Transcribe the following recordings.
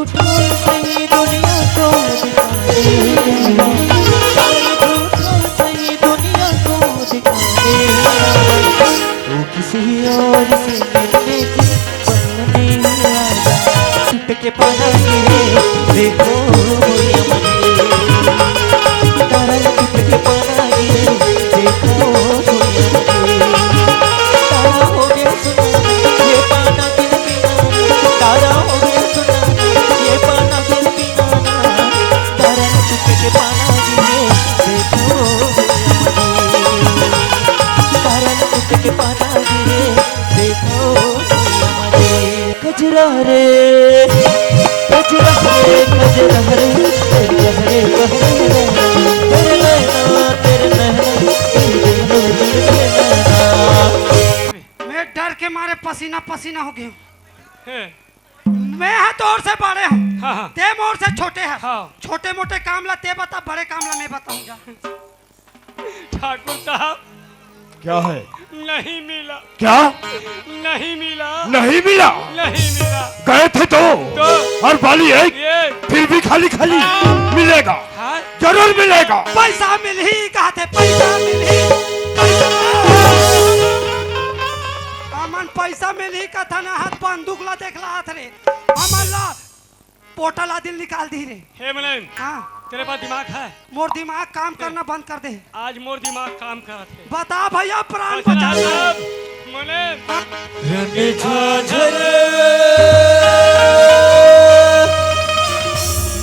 झूठ और सही दुनिया को दिखा दे, झूठ और सही दुनिया को दिखा दे। तू किसी और से मिलने की बनने आजा, टूट के पाना गिरे देखो कजरा रे कजरा रे कजरा रे तेरे नैना तेरे मैं डर के मारे पसीना पसीना हो गया हूँ। मैं है तो और से बड़े हूँ, ते मोर से छोटे हैं। छोटे मोटे कामला ते बता, बड़े कामला मैं बताऊंगा। ठाकुर साहब क्या है? नहीं मिला। क्या नहीं मिला? नहीं मिला? नहीं मिला। गए थे तो और बाली है फिर भी खाली खाली मिलेगा। जरूर मिलेगा। पैसा मिल ही कहा थे, पैसा मिल ही अमन पैसा मिल ही का था ना, हाथ बंदूक ला देख ला हाथ रे अमन ला पोटल आदिल निकाल दी रे। हे मलेन, हाँ तेरे पास दिमाग है? मोर दिमाग काम करना बंद कर दे। आज मोर दिमाग काम करत है। बता भैया प्राण बचा ले। मलेन रंग झाझर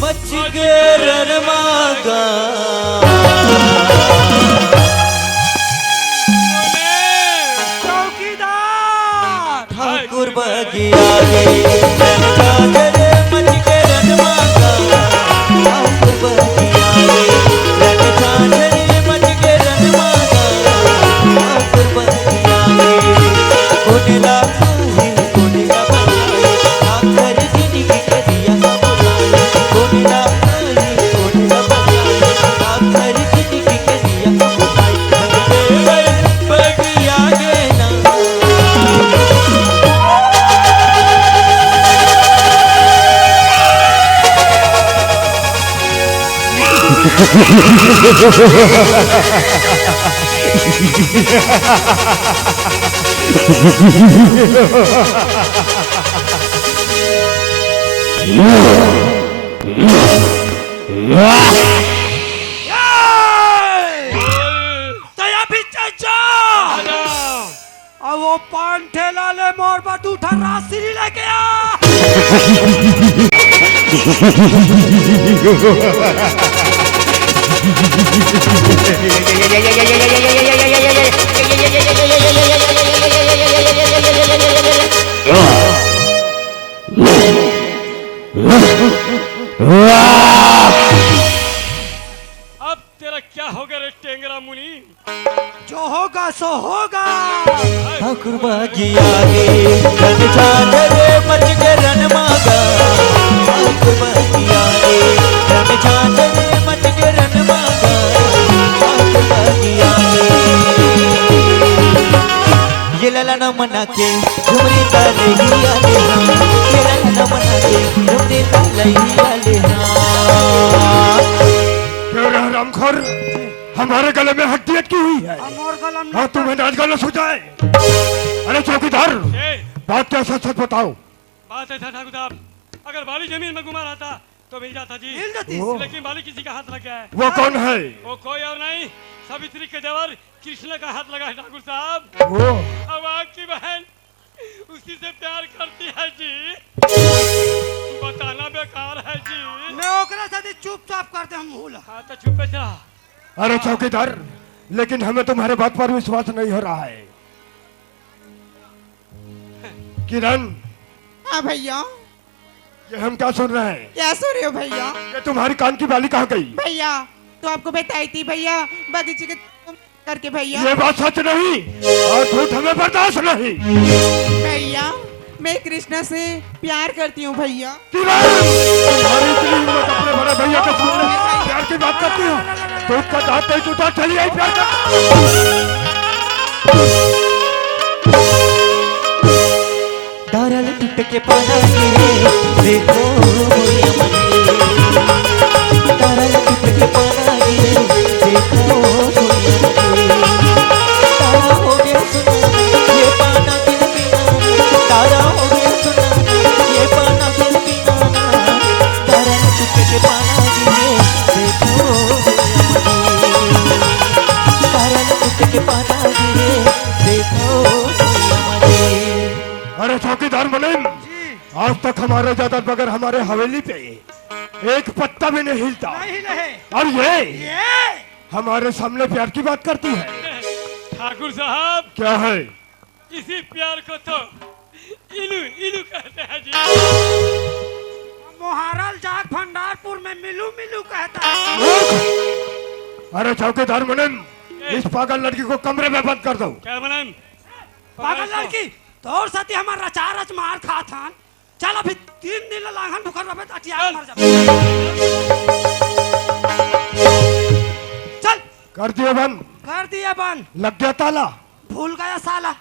मच के रनमागा, चौकीदार ठाकुर बगिया गे रंग झाझर मच के रनमागा, ठाकुर बगिया गे रंग झाझर मच के रनमागा, ठाकुर बगिया गे कोडला खाही कोडला बनाए आखर जिंदगी के दिया बुलाए, कोडला खाही कोडला बनाए आखर जिंदगी के दिया बुलाए, बगिया गे ना तया भी चाचा अब वो पान ठेला ले मोर पर उठा राशि लेके आ। अब तेरा क्या होगा रे टेंगरा मुनि? जो होगा सो होगा। ठाकुर बगिया गे रन झाझर मच के रन मागा, ठाकुर बगिया गे रन झाझर मच के रन मागा, ठाकुर बगिया गे ये लला न मना के झुमरी ताले ही आले हाँ, ये लला न मना के झुमरी ताले ही आले हाँ। क्यों रामखोर हमारे गले में हड्डी अटकी हुई है? मोर गलम हाँ तुम्हें नाच गाना सुझाए। अरे चौकीदार बात क्या सच सच बताओ। बात ऐसा ठाकुर साहब, अगर बाली जमीन में घुमा रहता तो मिल जाता जी, मिल जाती। लेकिन बाली किसी का हाथ लग गया है। वो कौन है? वो कोई और नहीं, सावित्री के देवर कृष्ण का हाथ लगा है ठाकुर साहब। वो अब आपकी बहन उसी से प्यार करती है जी, बताना बेकार है जी। मैं ओकरा साथे चुपचाप कर दे हम भूला। हाँ तो चुप पे चला। अरे चौकीदार लेकिन हमें तुम्हारे बात पर विश्वास नहीं हो रहा है। किरण हाँ भैया। ये हम क्या सुन रहे हैं? क्या सुन रहे हो भैया? ये तुम्हारी कान की बाली कहाँ गई? भैया तो आपको बताई थी भैया, बगीचे के करके भैया। ये बात सच नहीं और झूठ हमें बर्दाश्त नहीं। भैया मैं कृष्णा से प्यार करती हूँ भैया। किरण तुम्हारी इतनी हिम्मत अपने बड़े भैया के सामने प्यार की बात करती हो तो उसका दांत नहीं टूटा। चलिए आई प्यार कर। दारल टूट के पाना गिरे देखो तक हमारे जादर बगैर हमारे हवेली पे एक पत्ता भी नहीं हिलता, नहीं रहे और ये ये हमारे सामने प्यार की बात करती है। ठाकुर साहब, क्या है? इसी प्यार को तो इलू इलू कहते हैं जी। मोहारल जाग भंडारपुर में मिलू मिलू कहता है। अरे चौकीदार मुनीम, इस पागल लड़की को कमरे में बंद कर दो। क्या मनन? पागल लड़की तो और साथी हमारा रचा रच मार खा था। चल अभी 3 दिन लांघन भुखर रहे अटिया मर जाबे। चल कर दिए बंद। कर दिया बंद। लग गया ताला। भूल गया साला।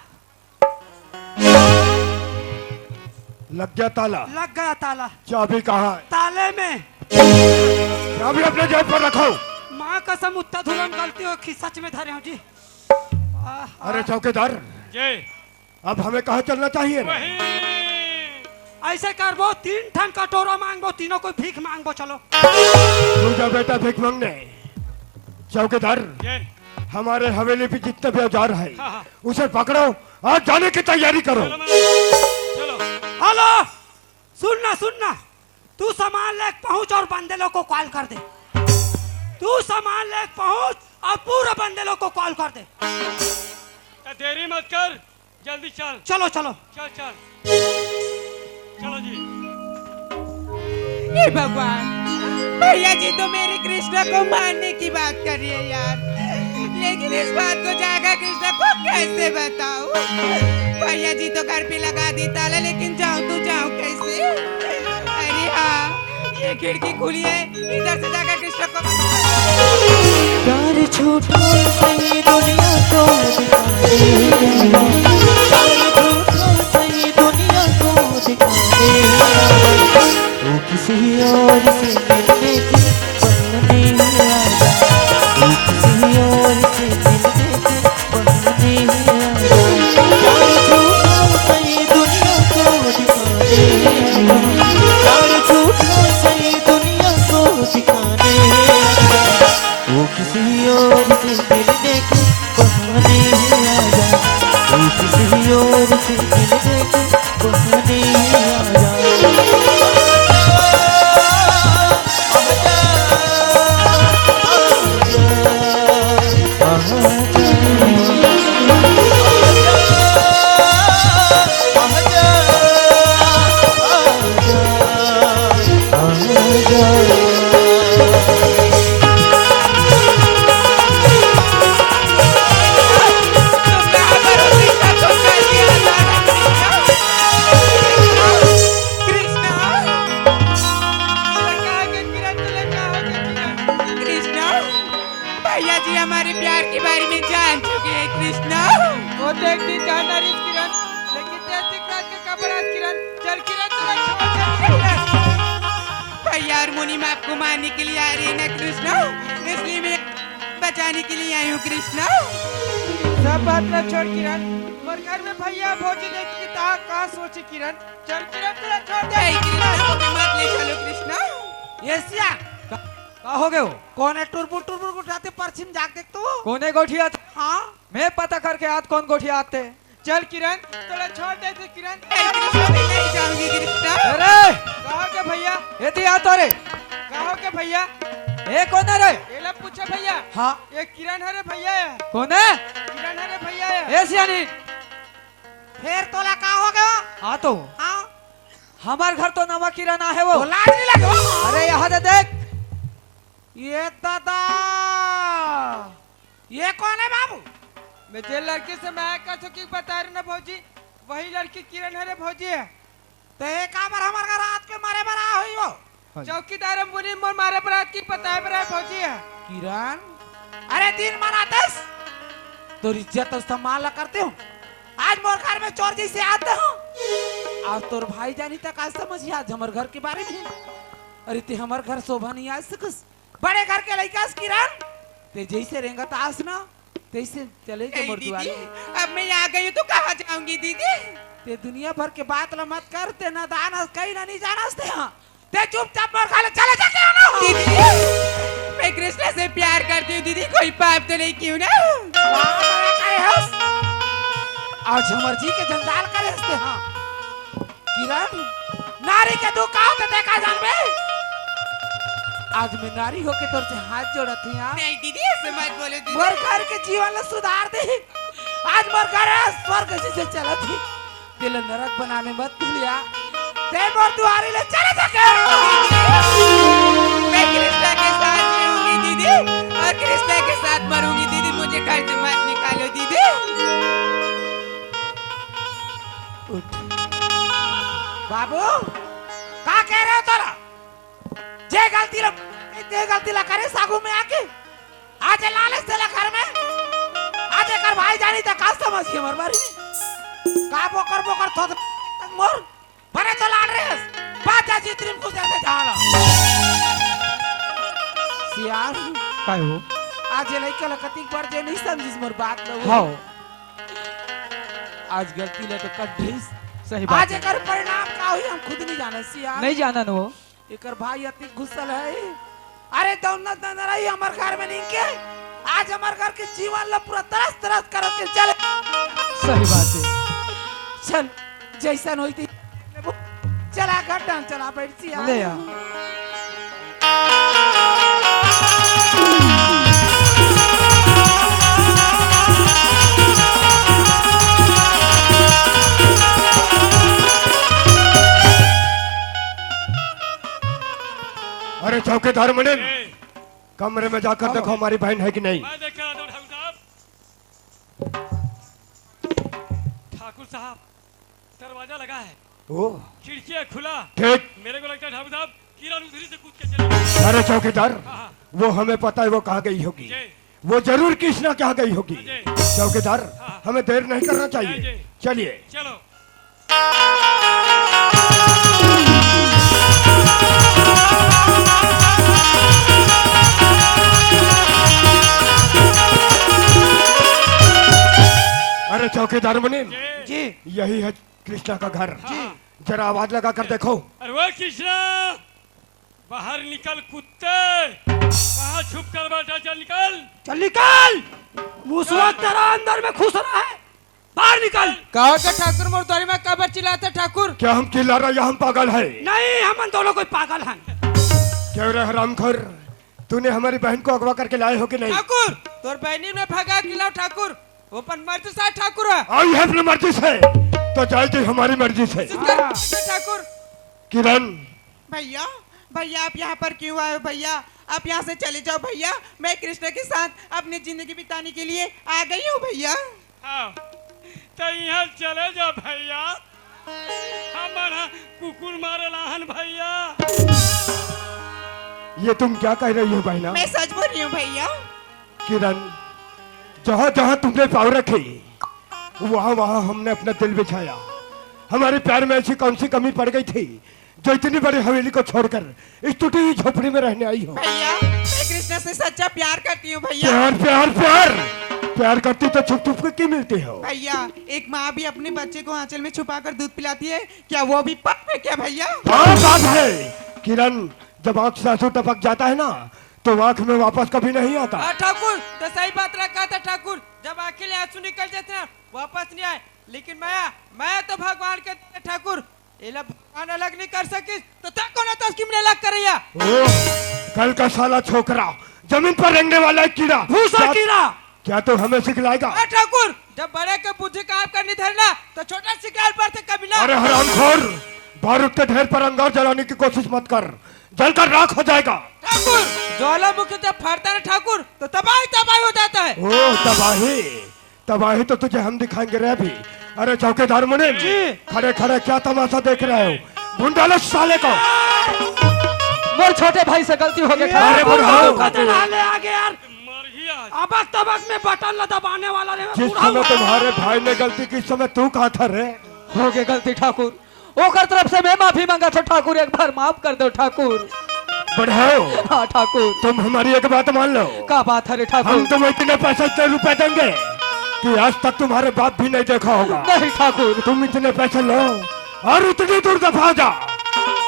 लग गया ताला। लग गया ताला। चाबी कहाँ है? ताले में। चाबी अपने जेब पर रखो। माँ कसम उत्ता धुलन गलती हो कि सच में धरे हो जी। अरे चौकीदार, जी अब हमें कहाँ चलना चाहिए? वही ऐसे करबो 3 ठन कटोरा मांगबो, तीनों को भीख मांगबो। चलो तू जा बेटा भीख मांगने। चौकीदार, जी हमारे हवेली पे जितने भी औजार है हाँ, हाँ। उसे पकड़ो और जाने की तैयारी करो। चलो मनन, चलो। हेलो, सुनना सुनना, तू सामान लेके पहुंच और बंदे लोग को कॉल कर दे। तू सामान लेके पहुंच और पूरे बंदे लोग को कॉल कर दे। देरी मत कर, जल्दी चल। चलो चलो चल चल चलो जी। हे भगवान, भैया जी तो मेरे कृष्णा को मारने की बात कर रही है यार, लेकिन इस बात को जागा कृष्णा को कैसे बताऊं? भैया जी तो घर पे लगा दी ताला, लेकिन जाऊं तो जाऊं कैसे? अरे हाँ, ये खिड़की खुली है, इधर से जाकर कृष्णा को प्यार झूठा सही दुनिया को दिखा दे, प्यार झूठा सही दुनिया को दिखा दे, तू किसी और से मिलने की बहाने आजा, तू किसी और से मिलने की बहाने आजा, प्यार झूठा सही दुनिया को दिखा दे, प्यार झूठा सही दुनिया को दिखाने आजा, वो किसी और से मिलने के बहाने आजा, वो किसी और से मिलने के बहाने आजा। भैया जी हमारे प्यार के बारे में जान चुके हैं कृष्णा। वो तो एक दिन जानना रही किरण, लेकिन जैसे रात के कबर आज किरण चल किरण तुझे छोड़ दे किरण। भैया और मुनीम आपको मारने के लिए आ रही है ना कृष्णा, इसलिए मैं बचाने के लिए आई हूँ कृष्णा। सब बात ना छोड़ किरण, और घर में भैया भौजी देख के कहाँ सोची किरण, चल किरण तुझे छोड़ दे कृष्णा मुझे मत ले चलो कृष्णा। ये सिया का हो गए हो? कौन है टुरपुर टुरपुर उठाते परछिम जाग देख तू? कोने गोठिया हाँ मैं पता करके आज कौन गोठिया आते। चल किरण तुझे छोड़ देते किरण। कृष्णा मैं नहीं जाऊंगी कृष्णा। अरे कहो के भैया ये तो आता रे, कहो के भैया ये कौन है रे? ये ला पूछे भैया। हाँ ये किरण है रे भैया है। कौन है? किरण है रे भैया है। ये सियानी फिर तोला का हो गया? हाँ तो हाँ हमार घर तो नवा किराना है वो। तो लाज नहीं लगे हो? अरे यहाँ दे देख, ये दादा, ये कौन है बाबू? मैं जे लड़की से मैं कह सकी बता रही ना भौजी, वही लड़की किरण है रे भौजी है। तो एक बार हमारे घर रात के मारे बना हुई हो। चौकीदार मुनीम और मारे बरात की पता है बरा भौजी है। किरण, अरे दिन मनाते तो इज्जत और सम्मान करते हो। आज मोर घर में चोर जैसे आते हो। आज तोर भाई जानी तक आज समझिए आज हमारे घर के बारे में। अरे ते हमारे घर शोभा नहीं आज सकस। बड़े घर के लड़का किरण, ते जैसे रहेंगा तो आज ना तैसे चले जो मोर दुआरे। अब मैं आ गई हूँ तो कहाँ जाऊंगी दीदी? ते दुनिया भर के बात ला मत कर, ते ना दान कहीं ना नहीं जाना ते हाँ। ते चुपचाप मोर घर चले जाके हो ना। दीदी मैं कृष्णा से प्यार करती हूँ दीदी, कोई पाप तो नहीं क्यों ना? आज हमर जी के जंजाल करे हंसते हाँ। किरण नारी के दुख का होते देखा जान बे। आज मैं नारी होके तोर से हाथ जोड़त हूं यार। नहीं दीदी ऐसे मत बोलो दीदी। मोर घर के जीवन ला सुधार दे। आज मोर घर स्वर्ग जैसे चलत थी, दिल नरक बनाने मत भूलिया। ते मोर दुआरी ले चले सके। मैं कृष्णा के साथ जीऊंगी दीदी और कृष्णा के साथ मरूंगी दीदी। मुझे घर से मत निकालो दीदी। बाबू का कह रहे हो तोरा? जे गलती ला करे सागू में आके आज लाले से ला घर में आज कर भाई जानी त का समझ के मर मारी का बोकर थोत मोर बने तो लाड रे बाजा जितरिम कुछ ऐसे झाला सियार काय हो आज लइका लकती पर जे नहीं समझिस मोर बात न हां आज गलती ले तो कढिस सही आज बात है। एकर परिणाम का हुई हम खुद नहीं जाने सियार। नहीं जाना न वो एकर भाई अति गुस्सल है। अरे दौलत न रही हमार घर में नहीं के आज हमार घर के जीवन ला पूरा तरस कर के चले। सही बात है। चल जैसन होई थी चला घटन चला बैठ सिया ले आ अरे चौकीदार मुनीम, कमरे में जाकर देखो हमारी बहन है कि नहीं। मैं देख रहा हूं ठाकुर साहब। ठाकुर साहब दरवाजा लगा है, ओ खिड़की है खुला। ठीक। मेरे को लगता है ठाकुर साहब किरण उधरी से कूद के चली गई। अरे चौकीदार, हाँ, वो हमें पता है वो कहाँ गई होगी। जी। वो जरूर कृष्णा कहाँ गई होगी। जी। चौकीदार, हाँ। हमें देर नहीं करना जी, चाहिए। जी। चलिए। चलो अरे चौकीदार मुनीम, जी। यही है कृष्णा का घर। जी। जरा आवाज लगा कर देखो। अरे वो कृष्णा बाहर निकल कुत्ते, कहाँ छुप कर बैठा? चल निकल। चल निकल, मुसवा तेरा अंदर में घुस रहा है, बाहर निकल। कहा का ठाकुर मोर द्वारी में काबर चिल्लाता ठाकुर? क्या हम चिल्ला रहे या हम पागल है? नहीं, हम दोनों कोई पागल हैं। क्यों रे हरामखोर, तूने हमारी बहन को अगवा करके लाए हो कि नहीं? ठाकुर तोर बहनी में भगा खिलाओ ठाकुर। वो अपन मर्जी से ठाकुर है। आई है अपनी मर्जी से, तो जाएगी हमारी मर्जी से। ठाकुर किरण, भैया भैया आप यहाँ पर क्यों आए हो भैया? आप यहाँ से चले जाओ भैया। मैं कृष्ण के साथ अपनी जिंदगी बिताने के लिए आ गई हूँ भैया। हाँ, तो यहाँ चले जा भैया, हमारा कुकुर मारे लाहन भैया। ये तुम क्या कह रही हो बहना? मैं सच बोल रही हूँ भैया। किरण, जहाँ जहाँ तुमने पाँव रखे वहाँ वहाँ हमने अपना दिल बिछाया। हमारे प्यार में ऐसी कौन सी कमी पड़ गई थी जो इतनी बड़ी हवेली को छोड़कर इस टूटी हुई झोपड़ी में रहने आई हो? भैया मैं कृष्ण से सच्चा प्यार करती हूँ भैया। प्यार प्यार प्यार प्यार करती तो छुप छुप के क्यों मिलती हो? भैया एक माँ भी अपने बच्चे को आंचल में छुपाकर दूध पिलाती है, क्या वो भी पाप है क्या भैया? हाँ बात है किरण, जब आँख से आंसू टपक जाता है ना तो आँख में वापस कभी नहीं आता। ठाकुर तो सही बात रखा था ठाकुर। जब आखिर आंसू निकल जाते ना वापस नहीं आए। लेकिन मैं तो भगवान के ठाकुर, एला भगवान अलग नहीं कर सकी तो तक ना तो उसकी अलग करैया। ओ, कल का साला छोकरा जमीन पर रेंगने वाला एक कीड़ा, भूसा कीड़ा। क्या तो हमें सिखलाएगा? ठाकुर जब बड़े के बुद्धि काम करनी धरना तो छोटा सिखाल पर थे कभी ना। अरे हरामखोर, बारूद के ढेर पर अंगार जलाने की कोशिश मत कर, जलकर राख हो जाएगा। ठाकुर ज्वालामुखी जब फटता है ठाकुर तो तबाही तबाही हो जाता है। ओ तबाही, तबाही तो तुझे हम दिखाएंगे रे अभी। अरे चौकीदार मुनीम, खड़े खड़े क्या तमाशा देख रहे हो? ढूंढ डालो साले को। मोर छोटे भाई से गलती हो गई। अरे बुढ़ाओ, ले आगे यार, मर ही आज। अबक तबक में बटन दबाने वाला रे जिस समय तुम्हारे भाई ने गलती की, इस समय तू कहाँ था रे? हो गई गलती ठाकुर, ओकर तरफ से मैं माफी मांगा था ठाकुर। एक बार माफ कर दो ठाकुर। बढ़ाओ, हाँ ठाकुर। तुम हमारी एक बात मान लो। क्या बात है रे ठाकुर? हम तुम्हें इतने पैसे इतने रुपए देंगे कि आज तक तुम्हारे बाप भी नहीं देखा होगा। नहीं ठाकुर। तुम इतने पैसे लो और उतनी दूर दफा जा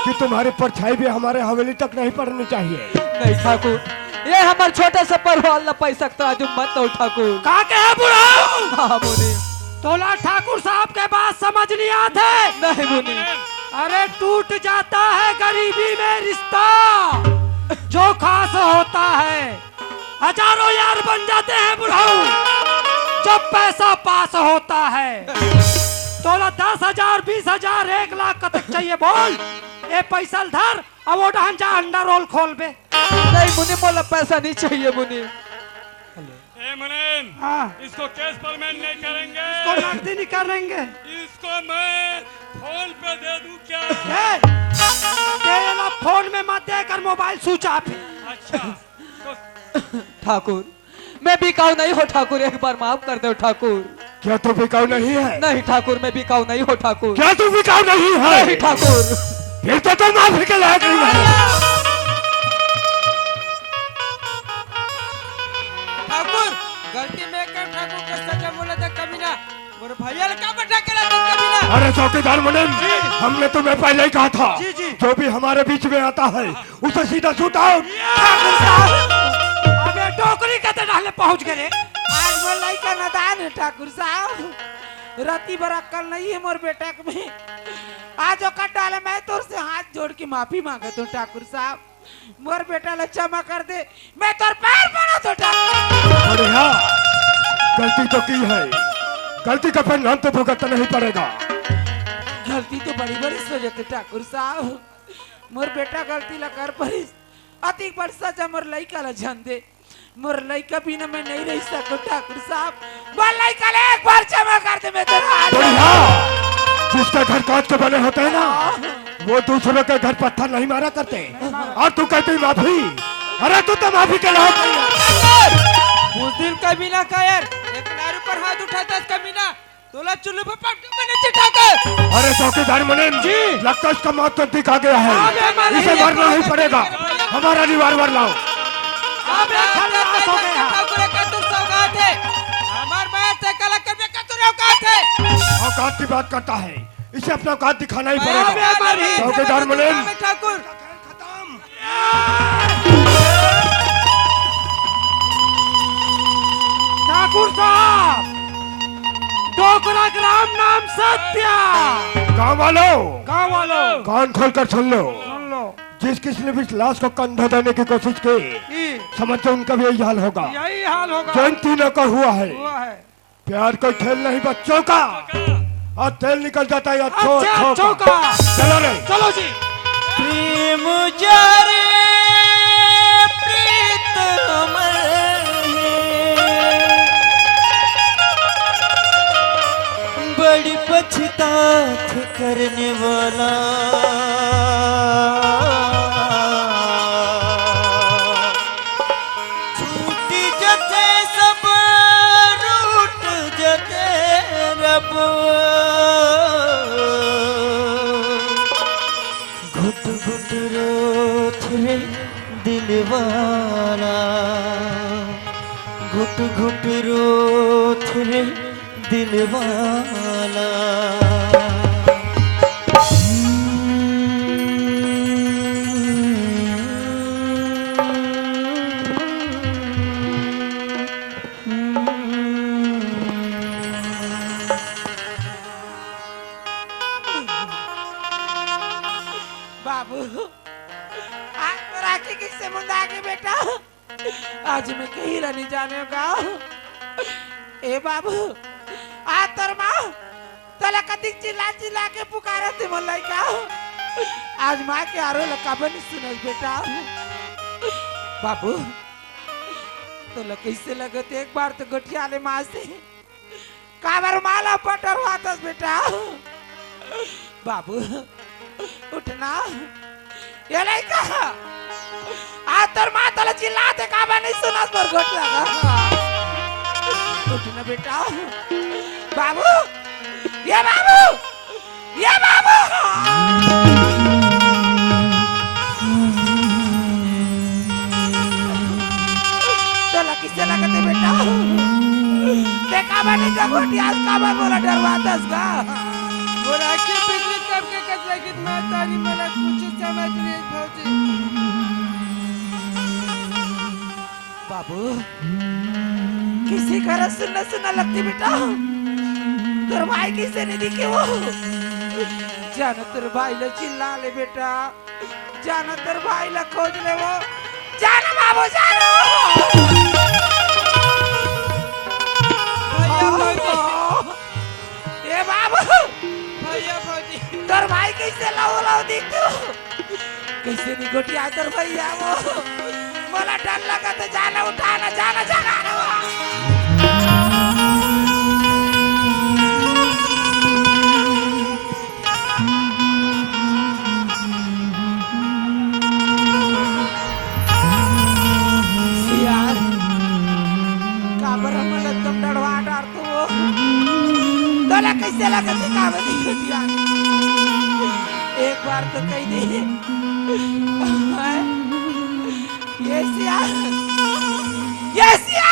कि तुम्हारी परछाई भी हमारे हवेली तक नहीं पड़नी चाहिए। नहीं ठाकुर, ये हमारे छोटे से परिवार न पै सकता जो मत दो ठाकुर। का के है बुढ़ाओ? हाँ मुनि। तोला ठाकुर साहब के बात समझ नहीं आते। नहीं मुनि। अरे टूट जाता है गरीबी में रिश्ता जो खास होता है। हजारों यार बन जाते हैं बुढ़ाऊ जब पैसा पास होता है। तोला 10,000 20,000 1 लाख कतक चाहिए बोल। ए पैसा धर अब वो डहन जा अंडा रोल खोल बे। नहीं मुनि बोला पैसा नहीं चाहिए मुनि। ए मुनीम, हाँ इसको केस पेमेंट नहीं करेंगे, इसको नकदी नहीं करेंगे। इसको मैं फोन पे दे दूं क्या? तेरा फोन में मत देकर मोबाइल स्विच ऑफ है। अच्छा तो ठाकुर मैं बिकाऊ नहीं हो ठाकुर, एक बार माफ कर दो ठाकुर। क्या तू बिकाऊ नहीं है? नहीं ठाकुर मैं बिकाऊ नहीं हो ठाकुर। क्या तू बिकाऊ नहीं है? नहीं ठाकुर। फिर तो तुम माफी के लायक नहीं है। ठाकुर गलती में कर ठाकुर का सजा बोला था कमीना। मोरे भैया ने क्या बैठा के लाया कमीना? अरे चौकीदार मुनीम, हमने तुम्हें पहले ही कहा था जी, जी। जो भी हमारे बीच में आता है उसे सीधा शूट आउट। ठाकुर साहब अबे टोकरी के डाले पहुंच गए। आज वो लड़का नादान है ठाकुर साहब। राती भर अक्कल नहीं है मोर बेटा में। आज ओकर डाले मैं तोर से हाथ जोड़ के माफी मांगत हूँ ठाकुर साहब। मोर बेटा ला क्षमा कर दे, मैं तोर पैर पड़ा तो ठाकुर। अरे हाँ, गलती तो की है, गलती का परिणाम तो भुगतना नहीं पड़ेगा। गलती तो बड़ी बड़ी सोचते ठाकुर साहब। मोर बेटा गलती ला कर परिस अति बड़ सजा मोर लइका ला झन दे। मोर लइका बिना मैं नहीं रह सकूं ठाकुर साहब। मोर लइका ले एक बार क्षमा कर दे, मैं तेरा हाथ अरे हाँ, जिसके घर कांच के बने होते हैं ना वो दूसरों के घर पत्थर नहीं मारा करते। और तू कहती माफी? अरे तू तो माफी के लायक नहीं है। उस दिन कमीना का यार एक नारू पर हाथ उठाता कमीना तोला चुल्लू पर पटक मैंने चिढ़ाकर। अरे चौकीदार मुनीम जी, लगता है इसका मौत तो दिखा गया है, इसे मरना ही पड़ेगा। हमारा रिवाल्वर लाओ। ठाकुर का तू सौगात है, हमार मैं से कला करने का तू औकात है। औकात की बात करता है, इसे अपना औकात दिखाना ही मैं पड़ेगा। हमारी चौकीदार मुनीम, ठाकुर ठाकुर साहब डोकरा ग्राम नाम सत्या। गाँव गाँव वालों कान खोल कर सुन लो। सुन लो, जिस किसी भी इस लाश को कंधा देने की कोशिश की, समझो उनका भी यही हाल होगा यही हाल होगा। जो इन तीनों का हुआ है। है प्यार कोई खेल नहीं बच्चों का, और तेल निकल जाता है अच्छा चौका। चलो रे। चलो जी। प्रेम जारे प्रीत अमर है, बड़ी पछतात करने वाला। छूटी जते सब रूठ जते रब, घुट घुट रोत रे दिलवाला, घुट घुट रोत रे दिलवाला। बाबू आज तो राखी किससे मुंडा के बेटा, आज मैं कहीं नहीं जाने का। ए बाबू आज तोर माँ तला कदी चिल्ला चिल्ला के पुकारे थे मोर लइका। आज माँ के आरो लका बनी सुनस बेटा। बाबू तो कैसे लगत एक बार तो गठिया ले माँ से काबर माला पटर हुआ था बेटा। बाबू उठना, ये लइका आज तोर माँ तला चिल्लाते काबर नहीं सुनस मोर गोट लगा। उठना बेटा। बाबू ये बाबू, ये बाबू। तला किससे लगते बेटा? देखा बनी जब गोटी आज काबर बोला डरवातस गा। वो राखी बिजली कब के कचरा की मैं तारी मला कुछ समझ नहीं भौजी। बाबू किसी का सुनना सुनना लगती बेटा। तोर भाई किसे नहीं दिखे वो जाना तेरे भाई ले चिल्ला ले बेटा, जाना तेरे भाई ले खोज ले वो, जाना बाबू जानो। भैया भौजी, ए बाबू भैया भौजी, तेरे भाई कैसे लाओ लाओ दिख तू, कैसे निकोटी आ तेरे भैया वो, मला डर लगा तो जाना उठाना जाना जाना कैसे लगा कावती घटिया, एक बार तो कही दी ये सिया, ये सिया।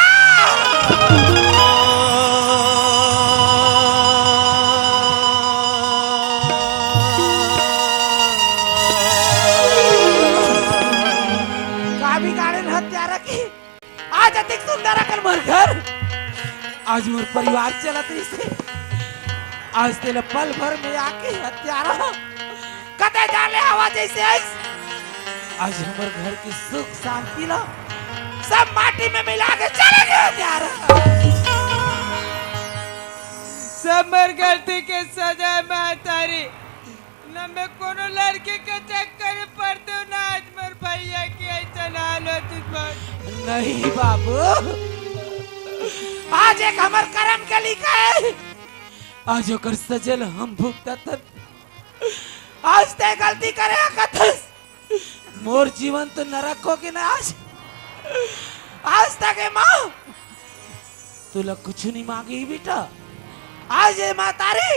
काबी गाड़े हत्यारा की आज अधिक सुंदर कर मर घर, आज मोर परिवार चलत रही से, आज तेरे पल भर में आके हत्यारा कते डाले हवा जैसे ऐस, आज हमारे घर की सुख शांति ला सब माटी में मिला के चले गए हत्यारा। सब मर गलती के सजा महतारी, न मैं कोनो लड़के के चक्कर में पड़ते हूँ, ना आज मर भैया की ऐसा हालत पर। नहीं बाबू, आज एक हमार कर्म के लिखा है, आज ओकर सजल हम भुगतत, आज ते गलती करे कथस, मोर जीवन तो नरक हो कि ना आज तक है माँ, तुला कुछ नहीं मांगी बेटा, आज ये मातारी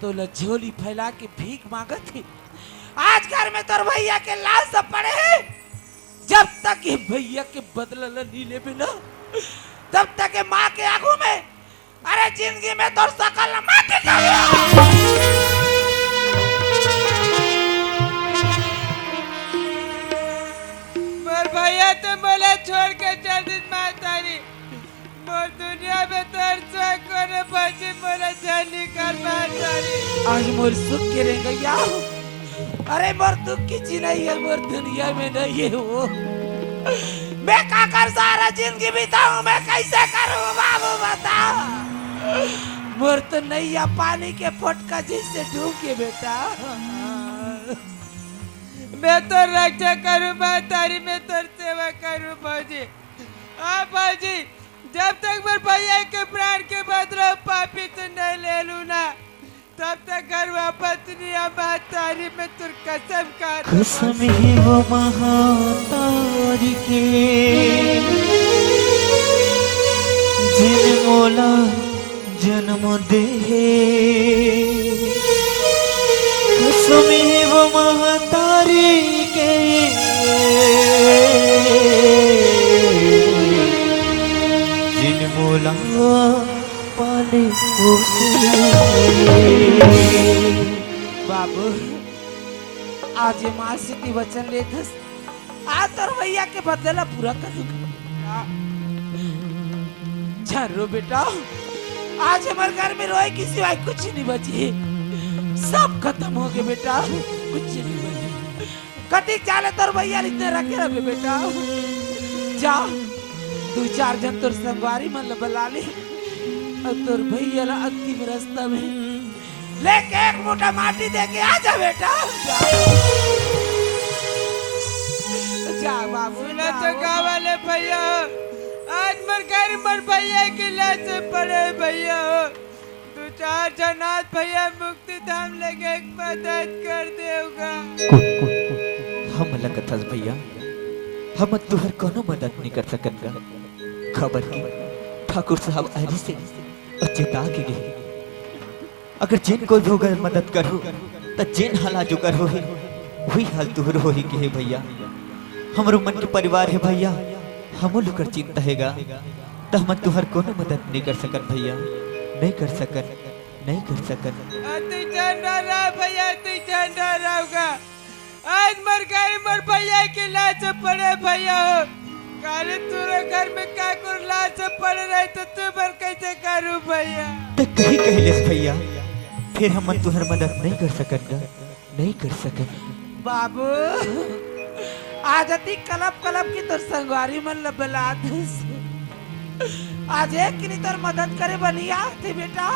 तुला झोली फैला के भीख मांगत थी, आज घर में तोर भैया के लाल सब पड़े हैं, जब तक ये भैया के बदला नहीं ले बिना, तब तक ये माँ के आगू में अरे जिंदगी में तो सकल माटी का मोर भैया तो बोले छोड़ के चल दी महतारी, मोर दुनिया में तो कोने बची मोला जानी कर महतारी। आज मोर सुख के रेंगैया, अरे मोर दुख की चीज नहीं है, मोर दुनिया में नहीं है वो, मैं क्या कर सारा जिंदगी बिताऊं, मैं कैसे करूं बाबू बता, मोर तो नैया पानी के फटका जैसे डूब के बेटा। मैं तो रक्षा करूं महतारी, मैं तो सेवा करूं भौजी। हाँ भौजी, जब तक मेरे भैया के प्राण के बदला पापी तो नहीं ले लूं ना, तब तक घर वापस नहीं आ महतारी, मैं तुर कसम खा कसम ही वो महातारी के जिन मोला जन्म दे, कसम ही वो महातारी के जिन मोला पाले पोसे। बाबू आज ये माँ से वचन ले थस, आज तोर भैया के बदला पूरा कर दूंगा। रो बेटा, आज हमारे घर में रोए की सिवाय कुछ नहीं बची, सब खत्म हो गए बेटा, कुछ नहीं बची। कति चाले तोर भैया इतने रखे रहे बेटा, जा दो चार जन तोर संगवारी मन बुला ले, और तोर भैया ला अंतिम रास्ता में लेके एक मोटा माटी दे के आ जा बेटा, जा बाबू। सुना तो गावाले भैया, आज मर घर मर भैया के लाश पड़े भैया, दो चार जनात भैया मुक्ति धाम लेके एक मदद कर देगा। हम लगत हस भैया, हम तुहर कोनो मदद नहीं कर सकत, खबर की ठाकुर साहब अहरी से चेता के गए, अगर जिन कोई भी होकर मदद करो तो जिन हाला जो कर हो वही हाल तुहर हो ही के भैया, हमारो मन के परिवार है भैया, हम लुकर चिंता हैगा, तो हम तुहर कोनो मदद नहीं कर सकत भैया, नहीं कर सकत, नहीं कर सकत। तू जान रहा भैया, तू जान रहा, आज मर घर मर भैया के लाश पड़े भैया, काले तुरे घर में काकुर लाश पड़े रहे तो तू मर कैसे करूं भैया। तो कहीं कहले भैया, फिर हम तुहर मदद नहीं कर सकन नहीं कर सकन। बाबू आज अति कलब कलब की तोर संगवारी मन लबला आज एक की तोर मदद करे बनिया थे बेटा।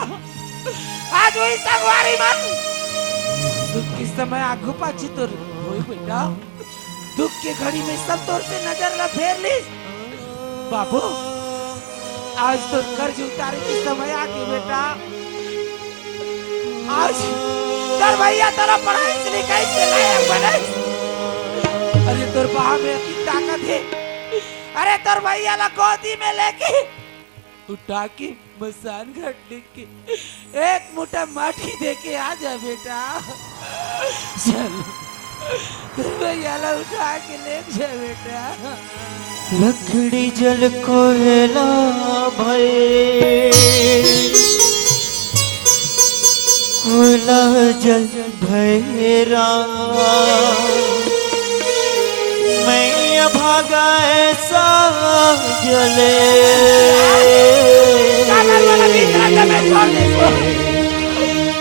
आज वही संगवारी मन दुख के समय आगू पाछी तोर होई बेटा। दुख के घड़ी में सब तोर से नजर ला फेर लीस बाबू। आज तो कर्ज उतारे के समय आ गई बेटा। आज तोर भैया तेरा पढ़ाई से लिखाई से लायक बने। अरे तोर बाह में इतनी ताकत है। अरे तोर भैया ला गोदी में लेके उठा के मसान घाट लेके एक मुट्ठा माटी दे के आ जा बेटा। चल तोर भैया ला उठा के ले जा बेटा। लकड़ी जल कोयला भय कोयला जल भैरा मैं भागा ऐसा जले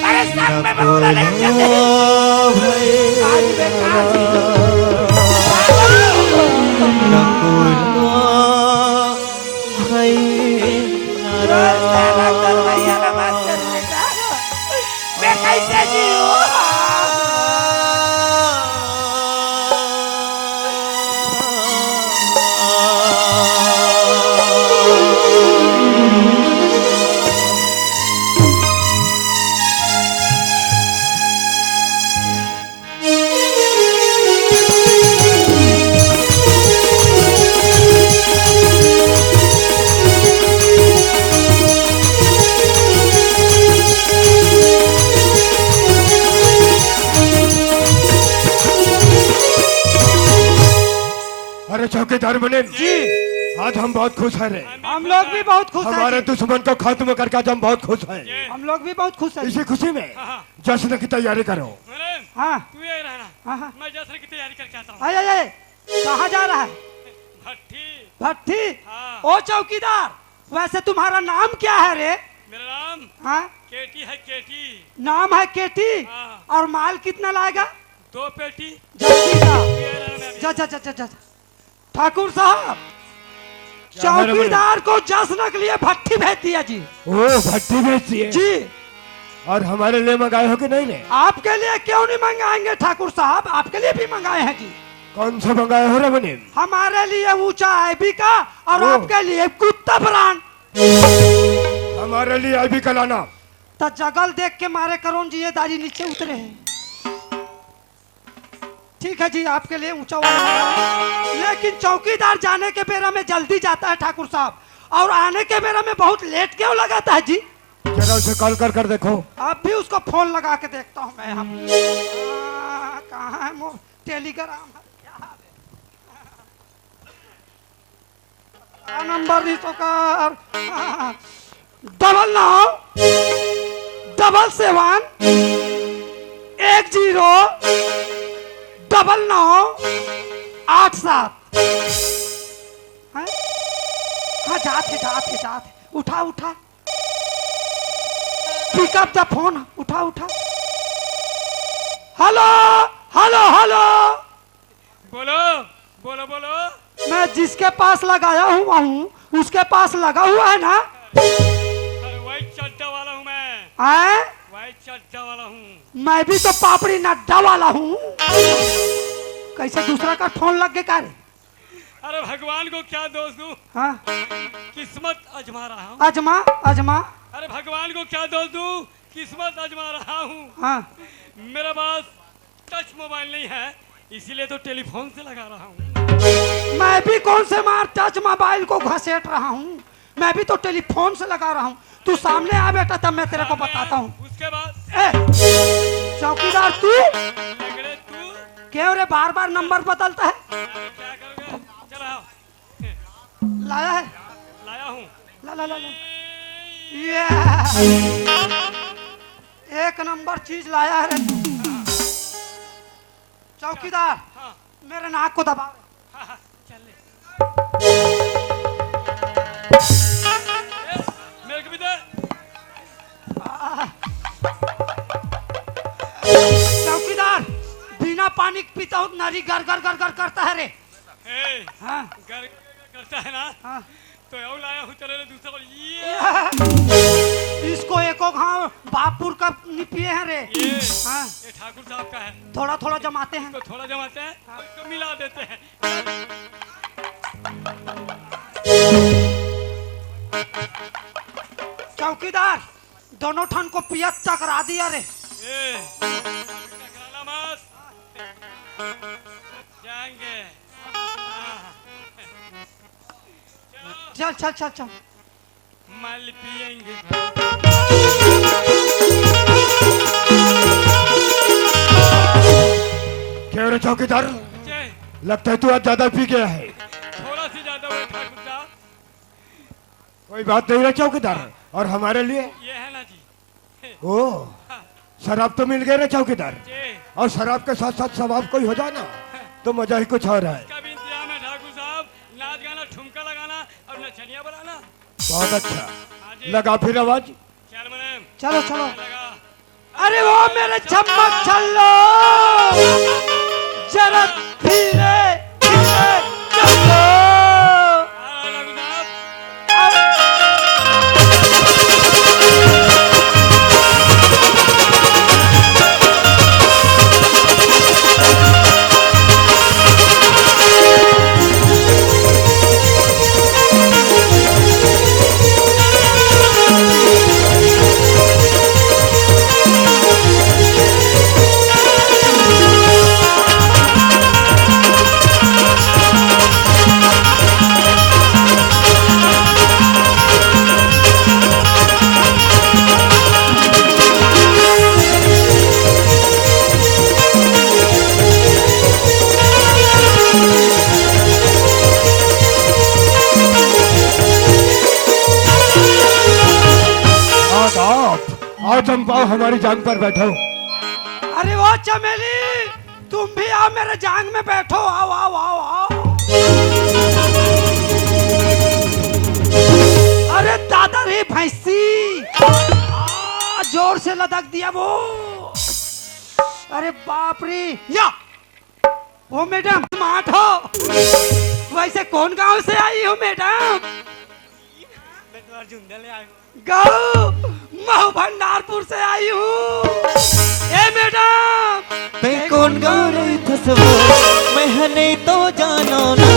अरे साथ में बहुरा ले चलते आज मैं कैसे जीऊं? अरे चौकीदार मुनीम जी आज हम बहुत खुश हैं रे। हम लोग भी बहुत खुश हैं हमारे जी। दुश्मन को खत्म करके आज हम बहुत खुश हैं। हम लोग भी बहुत खुश हैं। इसी खुशी में जश्न की तैयारी करो। हाँ तू ये रहना। हाँ। मैं जश्न की तैयारी करके आता हूँ। आए आए आए कहाँ जा रहा है? भट्टी। भट्टी। हाँ। ओ चौकीदार वैसे तुम्हारा नाम क्या है रे? मेरा नाम हाँ केटी है केटी। नाम है केटी। हाँ। और माल कितना लाएगा? 2 पेटी। जल्दी जा ये रहना अभी। जा जा जा जा जा। ठाकुर साहब क्या है रे बड़े? चौकीदार को जश्न के लिए भट्टी भेज दिया जी। ओ भट्टी बेचती है जी और हमारे लिए मंगाए हो कि नहीं रे? आपके लिए क्यों नहीं मंगाएंगे ठाकुर साहब? आपके लिए भी मंगाए हैं जी। कौन सा मंगाए हो रे मुनीम? हमारे लिए ऊंचा आईबी का और ओ। आपके लिए कुत्ता ब्रांड। हमारे लिए अभी कल आना। तो जगल देख के मारे करोन जी ये दाढ़ी नीचे उतरे हैं। ठीक है जी आपके लिए ऊंचा वाला। लेकिन चौकीदार जाने के बेरा में जल्दी जाता है ठाकुर साहब और आने के बेरा में बहुत लेट क्यों लगाता है जी? जरा उसे कॉल कर कर देखो। अब भी उसको फोन लगा के देखता हूँ मैं। हम कहाँ है वो टेलीग्राम है क्या है? नंबर नहीं तो कर 999987 हाँ जाते उठा उठा पिकअप द फोन उठा उठा। हेलो हेलो हेलो बोलो बोलो बोलो। मैं जिसके पास लगाया हुआ हूँ उसके पास लगा हुआ है ना? अरे वही चड्डा वाला हूँ मैं। आए? वही चड्डा वाला हूँ। मैं भी तो पापड़ी नड्डा वाला हूँ। कैसे दूसरा का फोन लग गया रे? अरे भगवान को क्या दोष दूं? हाँ किस्मत आजमा रहा हूँ। अजमा अजमा। अरे भगवान को क्या दोष दूं? किस्मत आजमा रहा हूँ। हाँ मेरे पास टच मोबाइल नहीं है इसीलिए तो टेलीफोन से लगा रहा हूँ। मैं भी कौन से मार टच मोबाइल को घसेट रहा हूँ। मैं भी तो टेलीफोन से लगा रहा हूँ। तू सामने आ बेटा तब मैं तेरे को बताता हूँ। उसके बाद चौकीदार तू लगड़े तू क्यों रे बार बार नंबर बदलता है? क्या करोगे? चलो आओ। लाया है लाया हूँ। ला ला ला ला। ये एक नंबर चीज लाया है रे तू। चौकीदार हाँ मेरे नाक को दबा। हाँ हाँ चल ले। मेरे को भी दे। बिना पानी पीता हूँ नारी गर गर गर गर करता है रे। ए, हाँ कर करता है ना हाँ तो eu लाया हूँ तेरे लिए दूसरा ये इसको एको हाँ बापुर का निपिए हैं रे। ये हाँ ये ठाकुर साहब का है। थोड़ा थोड़ा जमाते हैं। तो थोड़ा जमाते हैं और इसको मिला देते हैं। चौकीदार दोनों ठन को पियत चकरा दिया रे। ए, टकराना मत जाएंगे। हाँ। चल चल चल चल माल पिएंगे। क्या रे चौकीदार, जय, लगता है तू आज ज्यादा पी गया है। थोड़ा सी ज्यादा हुआ ठाकुर साहब। कोई बात नहीं रे चौकीदार, और हमारे लिए ये है ना जी। ओ शराब तो मिल गई रे चौकीदार, जी, और शराब के साथ साथ शबाब कोई हो जाए ना तो मजा ही कुछ और है। इसका भी इंतजाम है ठाकुर साहब। नाच गाना, ठुमका लगाना और नचनिया बनाना। बहुत अच्छा, हाँ जी। लगा फिर आवाज। चल मने चलो चलो। लगा। अरे वो मेरे चम्मच चलो जरा धीरे धीरे चलो। ठाकुर साहब आओ चंपाओ, हमारी जान पर बैठो। अरे वो चमेली तुम भी आओ मेरे जांग में बैठो। आओ आओ आओ आओ। अरे दादा रे भैंसी जोर से लदक दिया वो। अरे बाप रे या वो मैडम तुम आठ हो। वैसे कौन गांव से आई हो मैडम? गाँव महू भंडारपुर से आई हूँ। ए मैडम तै कौन गाँव रही थसवो मैं नहीं तो जानो ना।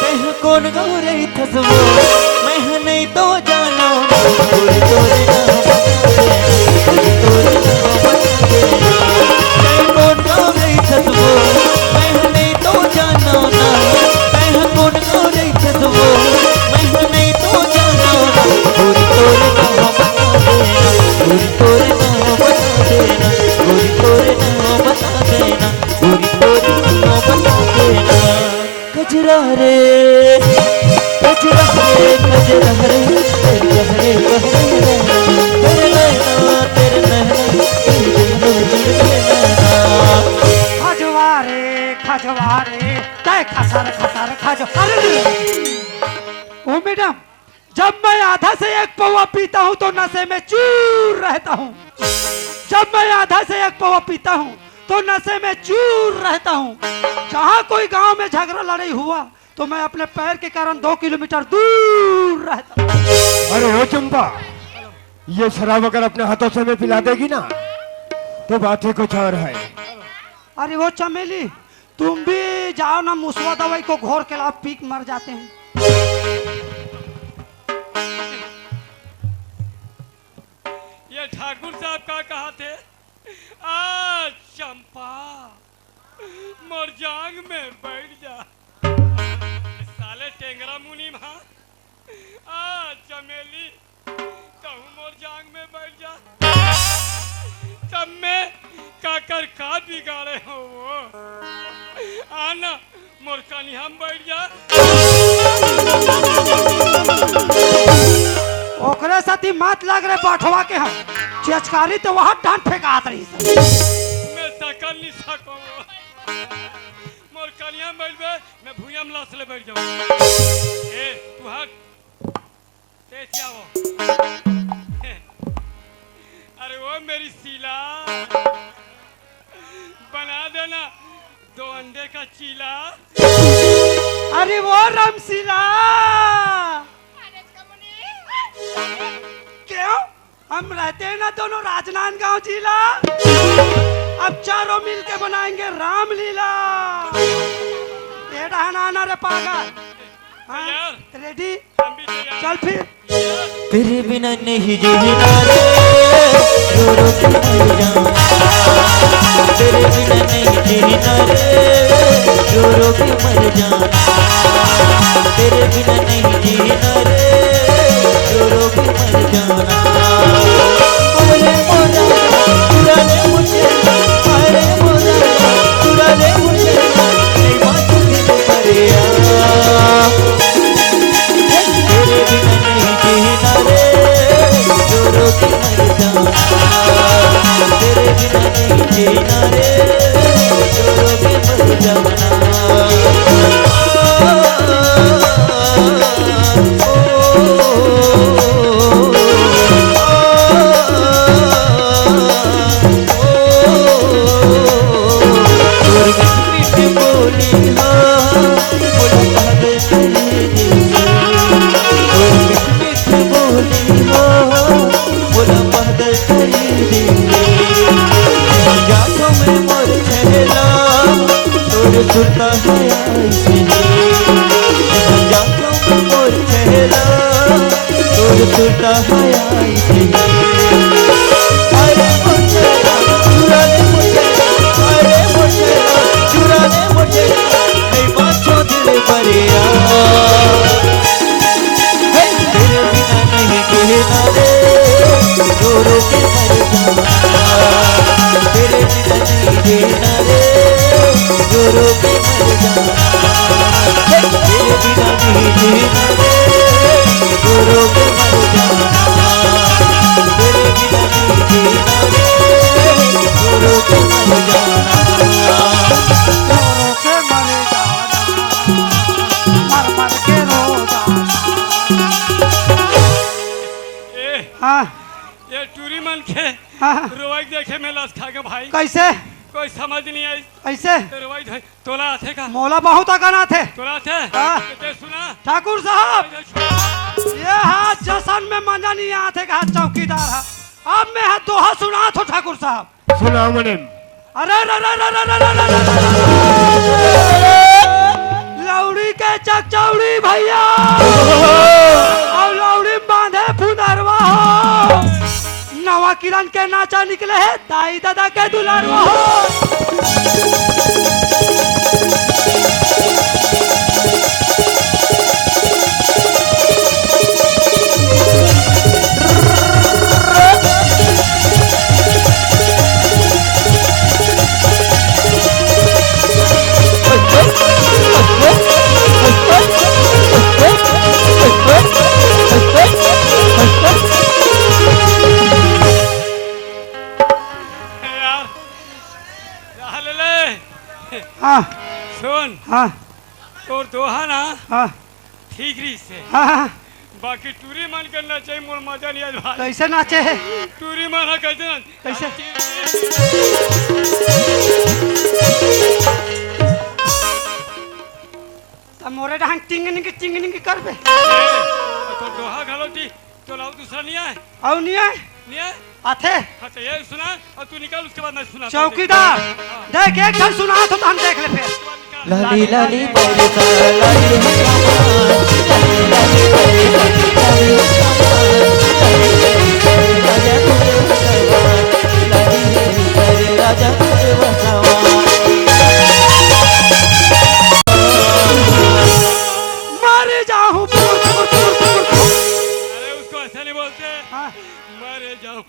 तै कौन गाँव रही थसवो मैं नहीं तो जानो ना। तोरे तोरे नाम तोरे नाम तै कौन गाँव रही थसवो मैं नहीं तो जानो ना। तै कौन गाँव रही थसवो मैं नहीं तो जानो ना। तोरे तोरे नाम तोरे नाम बता देना। गोरी तोरे नाम बता देना। गोरी तोरे नाम बता देना। कजरा रे कजरा रे कजरा रे कहरे कहरे तेरे नैना तेरे नैना तेरे नैना। खजवारे तय खसर खसर खज। अरे ओ मैडम जब मैं आधा से एक पौवा पीता हूँ तो नशे में चूर रहता हूँ। जब मैं आधा से एक पौवा पीता हूँ तो नशे में चूर रहता हूँ। जहाँ कोई गांव में झगड़ा लड़ाई हुआ तो मैं अपने पैर के कारण 2 किलोमीटर दूर रहता हूँ। अरे हो चंपा, ये शराब अगर अपने हाथों से मैं पिला देगी ना तो बात ही कुछ और है। अरे वो चमेली तुम भी जाओ ना, मुसवा दवाई को घोर के लाओ, पीक मर जाते हैं। ये ठाकुर साहब का कहा थे आज चंपा मोर जांग में बैठ जा। साले टेंगरा मुनि माँ आज चमेली कहूँ मोर जांग में बैठ जा। तब मैं काकर का बिगाड़े हो वो आना मोर कनिया में बैठ जा। ओकरे साथी मत लग रहे बाठवा के हम चेचकारी तो वहां डांट फेंकात रही सब। मैं सकल नहीं सको मोर कनिया में बैठ बे, मैं भूया में लाश ले बैठ जाऊँ। ए तू हट तेज आओ। अरे वो मेरी सीला बना देना 2 अंडे का चीला। अरे वो रामशिला। क्यों? हम रहते हैं ना दोनों राजनांदगांव जिला। अब चारों मिलके बनाएंगे रामलीला। बेटा आना रे पागल। हाँ, यार। रेडी? हम भी तैयार। चल फिर। तेरे बिना नहीं जीना रे, रो रो के मर जाऊं। तेरे बिना नहीं जीना रे, रो रो के मर जाऊं। तेरे बिना नहीं जीना रे, रो रो के मर जाना। अरे मोरा चुरा ले मुझे, अरे मोरा चुरा ले मुझे, नहीं बातों के परिया। तेरे बिना नहीं जीना रे, रो रो के मर जाना। तेरे बिना नहीं जीना रे, रो रो के मर जाना। सुनता है ऐसे जातों में मोर चेहरा, तोर सुनता है ऐसे। अरे मुझे चुरा ले मुझे, अरे मुझे चुरा ले मुझे, नहीं बाँचो दिल भरिया। तेरे बिना नहीं जीना रे, रो रो के मर जाना। तेरे बिना नहीं जीना रे, रो रो के मर जाना। तेरे बिना नहीं जीना रे, रो रो के मर जाना। तेरे बिना नहीं जीना रे, रो रो के मर जाना। रो के मर जाना, मर मर के रो जाना। हाँ ये टूरी मन के हाँ। रोवाई देखे में लस खा के भाई। कैसे? कोई समझ नहीं आई। ऐसे? रोवाई तोला थे का? मौला बहुत अगना थे। तोला थे? हाँ। ते सुना? ठाकुर साहब, ये हाथ जसन में मजा नहीं आते का चौकीदार है। अब मैं हाथ दोहा सुना तो ठाकुर साहब। सुनाओ मैडम। अरे लौड़ी के चकचौड़ी भैया, और लौड़ी बांधे फुनरवा हो। नवा किरण के नाचा निकले है दाई दादा के दुलारवा हो। हाँ सुन, हाँ तोर दोहा ना हाँ ठीक रही से, हाँ। बाकी टूरी मन करना चाहिए। मोर मजा नहीं आज भाई। कैसे नाचे है? टूरी मन कैसे ना? कैसे? तब मोरे डांग टिंगनिंग कर बे। तो दोहा घालो टी तो लाओ दूसरा नहीं आए। और नहीं है? नहीं है? आते? हाँ तो ये सुना और तू निकाल, उसके बाद मैं सुना। चौकीदार देख एक बार सुना तो हम देख ले फिर। लाली लाली बरसा लाली हमार, लाली लाली बरसा लाली हमार, राजा तुझे वसवार, लाली तेरे राजा तुझे वसवार। मर जाऊं अरे उसको ऐसा नहीं बोलते। हाँ। मर जाऊं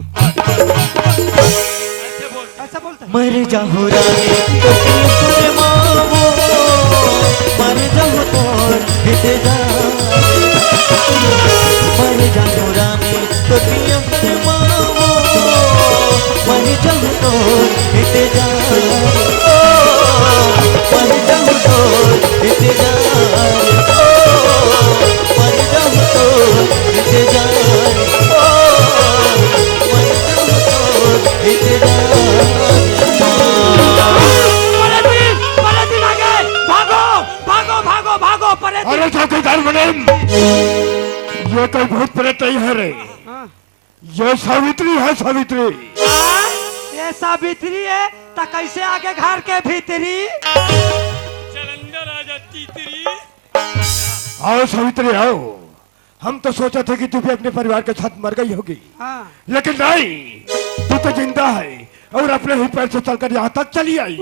ऐसा बोलते। मर जाऊं रानी तो तुझे मावो, मर जाऊं तोर इंतजार। मर जाऊं रानी तो तुझे मावो, मर जाऊं तोर इंतजार। मर जाऊं तोर इंतजार, मर जाऊं तोर इंतजार, मर जाऊं तोर इंतजार। परे अरे चौकीदार मुनीम, ये कोई भूत प्रेत नहीं है रे, हाँ। ये सावित्री है, सावित्री। ये सावित्री है तो कैसे आगे घर के भीतरी? चल अंदर आ जा तीतरी। आओ सावित्री आओ, हम तो सोचा थे कि तू भी अपने परिवार के साथ मर गई होगी, हाँ। लेकिन नहीं, तू तो जिंदा है और अपने ही पैर से चलकर यहाँ तक चली आई।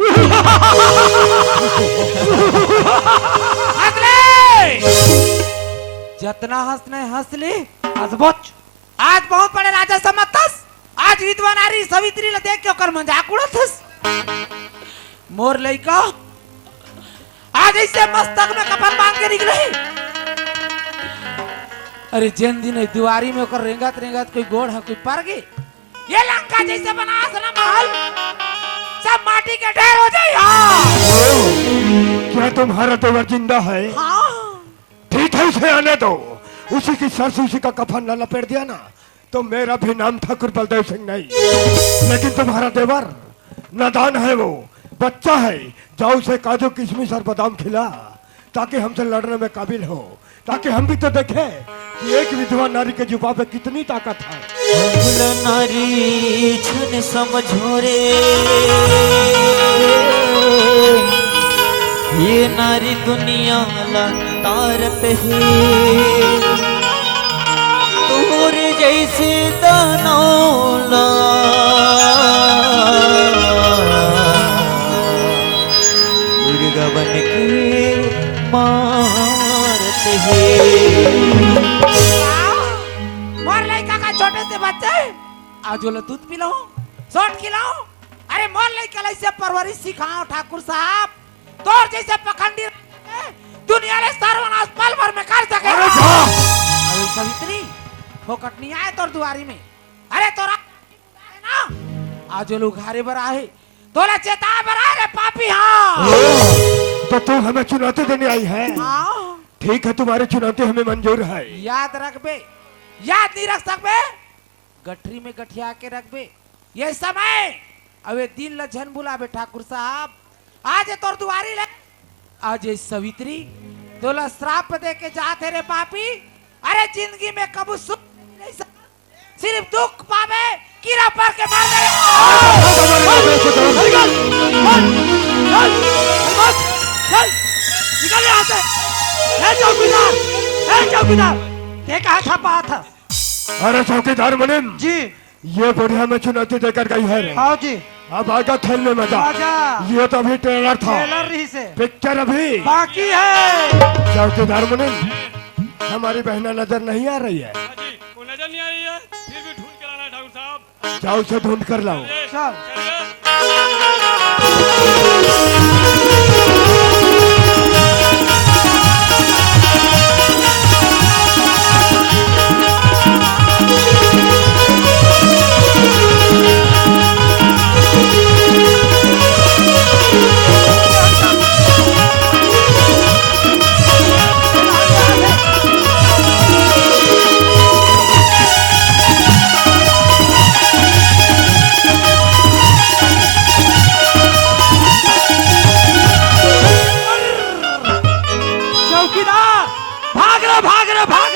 जितना हंसने हंस ली। हसबोच आज बहुत बड़े राजा समझतस। आज विधवा नारी सवित्री ले देख के ओकर मजाक उड़ातस। मोर लइका आज ऐसे मस्तक में कफन बांध के निकले। अरे जिन दिन दुआरी में ओकर रेंगत रेंगत कोई गोड़ है कोई पर गई। ये लंका जैसे बना ना महल सब माटी के ढेर हो जाए। क्या तुम्हारा देवर जिंदा है? हाँ ठीक है, उसे आने दो, उसी की सर से उसी का कफन न लपेट दिया ना तो मेरा भी नाम ठाकुर बलदेव सिंह नहीं। लेकिन तुम्हारा देवर नादान है, वो बच्चा है, जाओ उसे काजू किशमिश और बादाम खिला ताकि हमसे लड़ने में काबिल हो, ताकि हम भी तो देखें कि एक विधवा नारी के जुबान पे कितनी ताकत है। भूला नारी छन समझो रे, ये नारी दुनिया ला तारत है, तोरे जैसे दानौला दुर्गा बन के मारत है। मोर लइका का छोटे से बच्चे आज वो दूध पिलाओ शॉट खिलाओ। अरे मोर लइका से परवरिश सिखाओ ठाकुर साहब। तोर जैसे पखंडी दुनिया ले सर्वनाश पल भर में कर सके। अरे सवित्री फोकट नहीं आए तोर दुआरी में। अरे तोरा ना आज लोग घारे बर आए तोला चेता बर आए रे पापी। हाँ तो तू हमें चुनौती देने आई है? हाँ ठीक है, तुम्हारी चुनौती हमें मंजूर है। याद रखबे, याद नहीं रख सकबे गठरी में गठिया के रखबे। ये समय अबे दिल लझन बुलाबे ठाकुर साहब। आज तोर दुआरी ले आज ये सवित्री तोला श्राप दे के जाते रे पापी। अरे जिंदगी में कबू सुख नहीं सिर्फ दुख पावे कीड़ा पर के मार दे। निकल यहाँ से। ए चौकीदार, ए चौकीदार, ये कहाँ छपा था? अरे चौकीदार मुनीम जी ये बुढ़िया में चुनौती देकर गई है रे। हाँ जी। अब आजा खेलने में मजा। आजा। ये तो अभी ट्रेलर था, टेलर रही से पिक्चर अभी बाकी है। चौकीदार मुनीम हमारी बहना नजर नहीं आ रही है, हाँ जी, वो नजर नहीं आ रही है, फिर भी ढूंढ कर आना ठाकुर साहब। जाओ उसे ढूंढ कर लाओ। चल।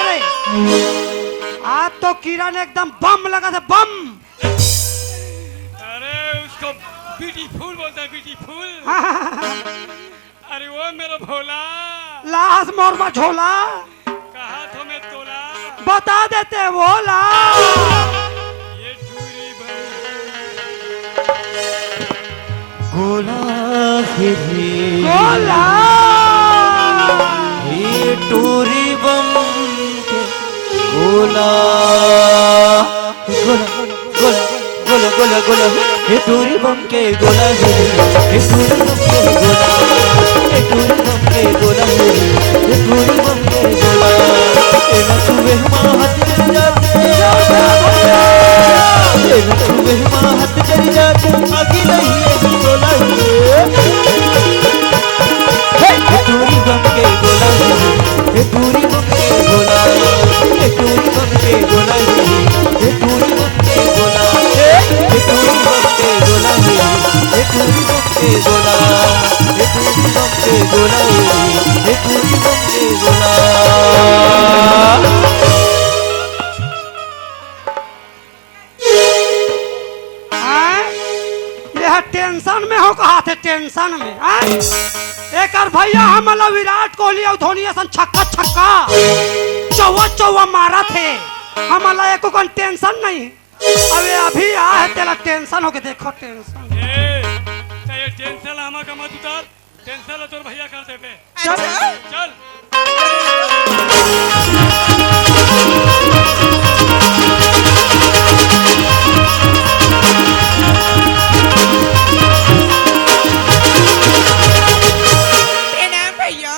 चलिए। आज तो कीड़ा ने एकदम बम लगा था, बम। अरे उसको ब्यूटीफुल बोलता है, ब्यूटीफुल। अरे वो मेरा भोला लाश मोरमा झोला कहा तो मैं तोला। बता देते बोला। ये चूरी गोला फिरी बोला ये टूरी बम के गोला गोला गोला गोला गोला गोला ये टूरी बम के गोला ये टूरी बम के गोला ये टूरी बम के गोला ये टूरी बम के गोला ये न छुए मां हाथ चली जाते ये न छुए मां हाथ चली जाते आगे नहीं है गोला ये टूरी बम के गोला ये टूरी बम के गोला ये टूरी बम के गोला ये टूरी बम के गोला ये टूरी बम के गोला ये टूरी बम के गोला ये टूरी बम के गोला ये टूरी बम के टेंशन में हाँ? एक और भैया हमला विराट कोहली और धोनी ऐसा छक्का छक्का चौवा चौवा मारा थे हमला एको कौन टेंशन नहीं अबे अभी आ है तेरा टेंशन हो के देखो टेंशन ये टेंशन हमा का मत उतार टेंशन तोर भैया कर देबे अच्छा चल प्रणाम भैया।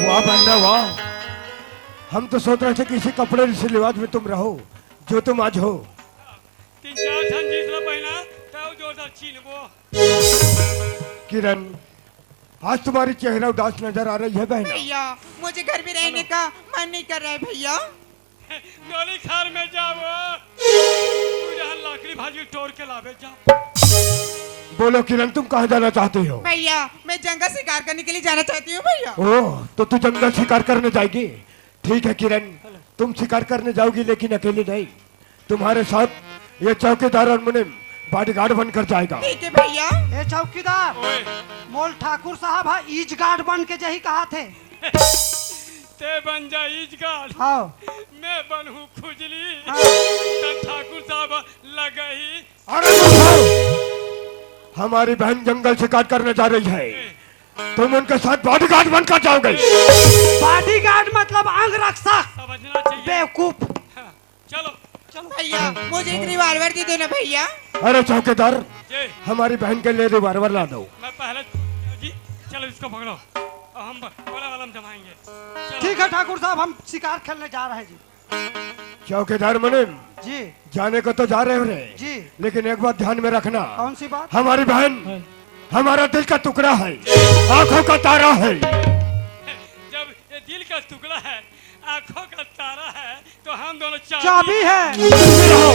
वाह बन्ना वाह, हम तो सोच रहे थे कि इसी कपड़े से लिबास में तुम रहो जो तुम आज हो। 3-4 ठन जीत ला पहिना तब जोरदार छीनबो किरण, आज तुम्हारी चेहरा उदास नजर आ रही है बहन। भैया मुझे घर में रहने का मन नहीं कर रहा है भैया। गोली खार में जाओ तू जहां लाकड़ी भाजी तोड़ के लावे जा बोलो किरण, तुम कहाँ जाना चाहती हो? भैया मैं जंगल शिकार करने के लिए जाना चाहती हूँ भैया। ओह, तो तू जंगल शिकार करने जाएगी। ठीक है किरण, तुम शिकार करने जाओगी लेकिन अकेली नहीं, तुम्हारे साथ ये चौकीदार और मुनिम बॉडीगार्ड बनकर जाएगा। ठीक है भैया। ए चौकीदार ओए मोल ठाकुर साहब हाँ ईज गार्ड बन के जही कहा थे ते बन जा ईजगार हाँ मैं बनहूं खुजली हाँ। तो ठाकुर साहब लगही अरे देखो, हमारी बहन जंगल शिकार करने जा रही है, तुम उनके साथ बॉडीगार्ड बनकर जाओगे। बॉडीगार्ड मतलब अंग रक्षक समझना चाहिए बेवकूफ हाँ, चलो भैया मुझे एक रिवॉल्वर दे दो ना भैया। अरे चौकीदार, जी हमारी बहन के लिए रिवॉल्वर ला दो। मैं पहले जी चलो इसको पकड़ो और हम बड़ा वाला में जमाएंगे चलो। ठीक है ठाकुर साहब हम शिकार खेलने जा रहे हैं जी चौकीदार मुनिम, जी जाने को तो जा रहे हो रे, जी लेकिन एक बात ध्यान में रखना, कौन सी बात हमारी बहन हमारा दिल का टुकड़ा है, आंखों का तारा है। जब ये दिल का टुकड़ा है आंखों का तारा है तो हम दोनों चाबी है रहो,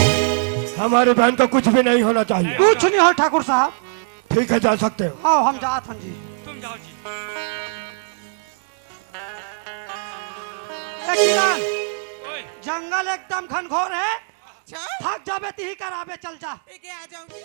हमारी बहन को कुछ भी नहीं होना चाहिए। कुछ नहीं हो ठाकुर साहब ठीक है, जा सकते हो। आओ हम जात हन जी तुम जाओ जी ए किरण ओए जंगल एकदम घनघोर है अच्छा थक जाबे ती ही कराबे चल जा ठीक है आ जाऊंगी।